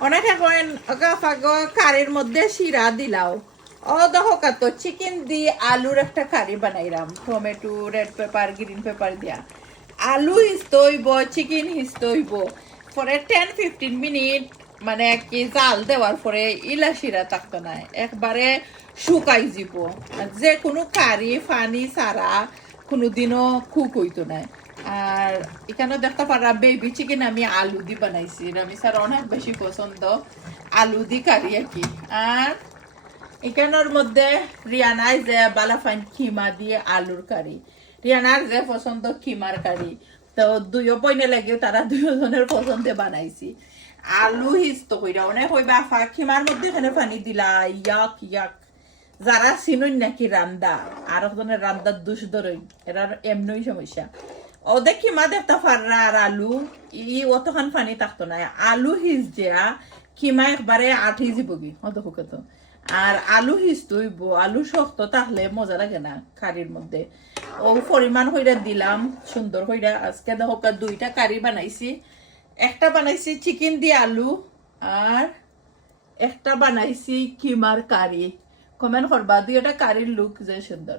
অনেকে কয়েন কারির মধ্যে শিরা দিলাও ও দেখো কত চিকেন দিয়ে আলুর একটা কারি বানাইলাম tomato red paper green paper দিয়া আলু হিসতে হইব চিকেন হিসতে হইব পরে 10-15 মিনিট মানে কি জাল দেওয়ার পরে ইলা শিরা থাকতো না একবারে শুকাই যাব যে কোনো কারি পানি ছাড়া কোনোদিনও কুক হইতো না আর এখানে দেখতে পারা বেবি চিকেন আমি আলু দি বানাইছি আমি স্যার অনেক বেশি পছন্দ আলু দি কারি আর কি আর এখানের মধ্যে রিয়ানাই যে বালাফাইন খিমা দিয়ে আলুর কারি রিয়ানার যে পছন্দ খিমার কারি তো দুইও বইনে লাগেও তারা দুজনের পছন্দে বানাইছি আলু হিস্ত কইরা অনেক হইবা আফা খিমার মধ্যে এখানে পানি দিলা ইয়াক ইয়াক যারা চিনুন নাকি রান্দা আর একজনের রান্দার দুষ ধরই এরা এমনই সমস্যা ও দেখি মা দেখতে পাররা আর আলু অতখান পানি থাকতো না আলু হিস দেয়া খিমা একবারে আঠি যাবগি অত হুকে তো আর আলু হিসতইব আলু শক্ত তাহলে মজা লাগে না কারির মধ্যে ও পরিমাণ হইরা দিলাম সুন্দর হইরা আজকে দেখো দুইটা কারি বানাইছি একটা বানাইছি চিকেন দিয়ে আলু আর একটা বানাইছি কিমার কারি কমেন্ট করবা দুইটা কারির লুক যে সুন্দর